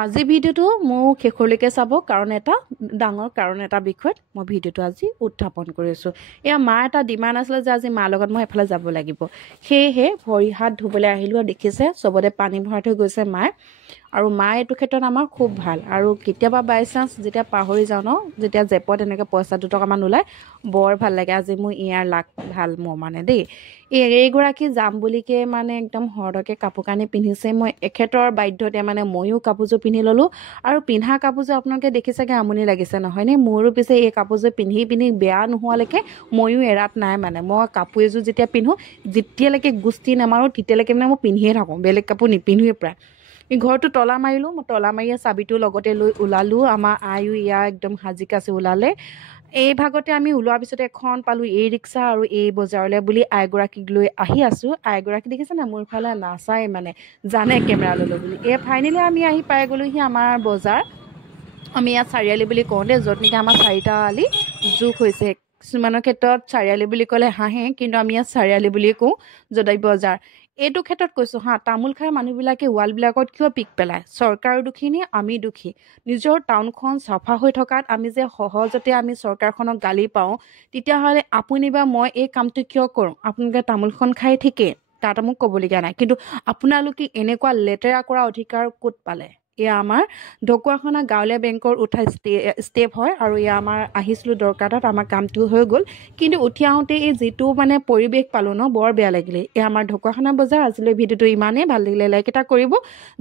আজি ভিডিঅ'টো মোৰ শেষলৈকে চাব কাৰণ এটা ডাঙৰ কাৰণ এটা বিষয়ত মই ভিডিঅ'টো আজি উত্থাপন কৰিছোঁ। এয়া মাৰ এটা ডিমাণ্ড আছিলে যে আজি মাৰ লগত মই এফালে যাব লাগিব, সেয়েহে ভৰি হাত ধুবলৈ আহিলোঁ আৰু দেখিছে চবতে পানী ভৰাই থৈ গৈছে মায়ে। আৰু মা এইটো ক্ষেত্ৰত আমাৰ খুব ভাল, আৰু কেতিয়াবা বাই চান্স যেতিয়া পাহৰি যাওঁ ন, যেতিয়া জেপত এনেকৈ পইচা দুটকামান ওলায় বৰ ভাল লাগে। আজি মোৰ ইয়াৰ লাক ভাল মোৰ মানে দেই। এইগৰাকী যাম বুলিকে মানে একদম হৰদকে কাপোৰ কানি পিন্ধিছে। মই এখেতৰ বাধ্যতে মানে ময়ো কাপোৰযোৰ পিন্ধি ল'লোঁ, আৰু পিন্ধা কাপোৰযোৰ আপোনালোকে দেখিছেগৈ আমনি লাগিছে নহয়নে? মোৰো পিছে এই কাপোৰযোৰ পিন্ধি পিন্ধি বেয়া নোহোৱালৈকে ময়ো এৰাত নাই মানে। মই কাপোৰ এযোৰ যেতিয়া পিন্ধোঁ যেতিয়ালৈকে গুষ্টি নামাৰোঁ তেতিয়ালৈকে মানে মই পিন্ধিয়ে থাকোঁ, বেলেগ কাপোৰ নিপিন্ধোৱে প্ৰায়। এই ঘৰটো তলা মাৰিলোঁ, মই তলা মাৰিয়ে চাবিটো লগতে লৈ ওলালোঁ। আমাৰ আয়ো ইয়াৰ একদম হাজিকাছে ওলালে। এই ভাগতে আমি ওলোৱাৰ পিছতে এখন পালোঁ এই ৰিক্সা আৰু এই বজাৰলৈ বুলি আইগৰাকীক লৈ আহি আছোঁ। আইগৰাকী দেখিছে না মোৰ ফালে নাচাই মানে, জানে কেমেৰা ল'লোঁ বুলি। ফাইনেলি আমি আহি পাই গ'লোহি আমাৰ বজাৰ। আমি ইয়াত চাৰিআলি বুলি কওঁ দেই, য'ত নেকি আমাৰ 4টা আলি যোগ হৈছে। কিছুমানৰ ক্ষেত্ৰত চাৰিআলি বুলি ক'লে হাঁহে, কিন্তু আমি ইয়াত চাৰিআলি বুলিয়ে কওঁ, য'ত বজাৰ। এইটো ক্ষেত্ৰত কৈছোঁ হা, তামোল খাই মানুহবিলাকে ৱালবিলাকত কিয় পিক পেলায়? চৰকাৰো দুখী নে আমি দুখী? নিজৰ টাউনখন চাফা হৈ থকাত আমি যে সহজতে আমি চৰকাৰখনক গালি পাওঁ, তেতিয়াহ'লে আপুনি বা মই এই কামটো কিয় কৰোঁ? আপোনালোকে তামোলখন খাই ঠিকেই, তাত মোক ক'বলগীয়া নাই, কিন্তু আপোনালোকে এনেকুৱা লেতেৰা কৰা অধিকাৰ ক'ত পালে? এয়া আমাৰ ঢকুৱাখানা গাঁৱলীয়া বেংকৰ উঠা ষ্টেপ হয়, আৰু এয়া আমাৰ আহিছিলোঁ দৰকাৰ তাত, আমাৰ কামটো হৈ গ'ল। কিন্তু উঠি আহোঁতে এই যিটো মানে পৰিৱেশ পালোঁ ন, বৰ বেয়া লাগিলে। এয়া আমাৰ ঢকুৱাখানা বজাৰ। আজিলৈ ভিডিঅ'টো ইমানেই, ভাল লাগিলে লাইক এটা কৰিব।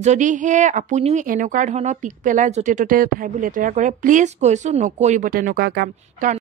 যদিহে আপুনিও এনেকুৱা ধৰণৰ পিক পেলাই য'তে ত'তে ঠাইবোৰ লেতেৰা কৰে, প্লিজ কৈছোঁ নকৰিব তেনেকুৱা কাম, কাৰণ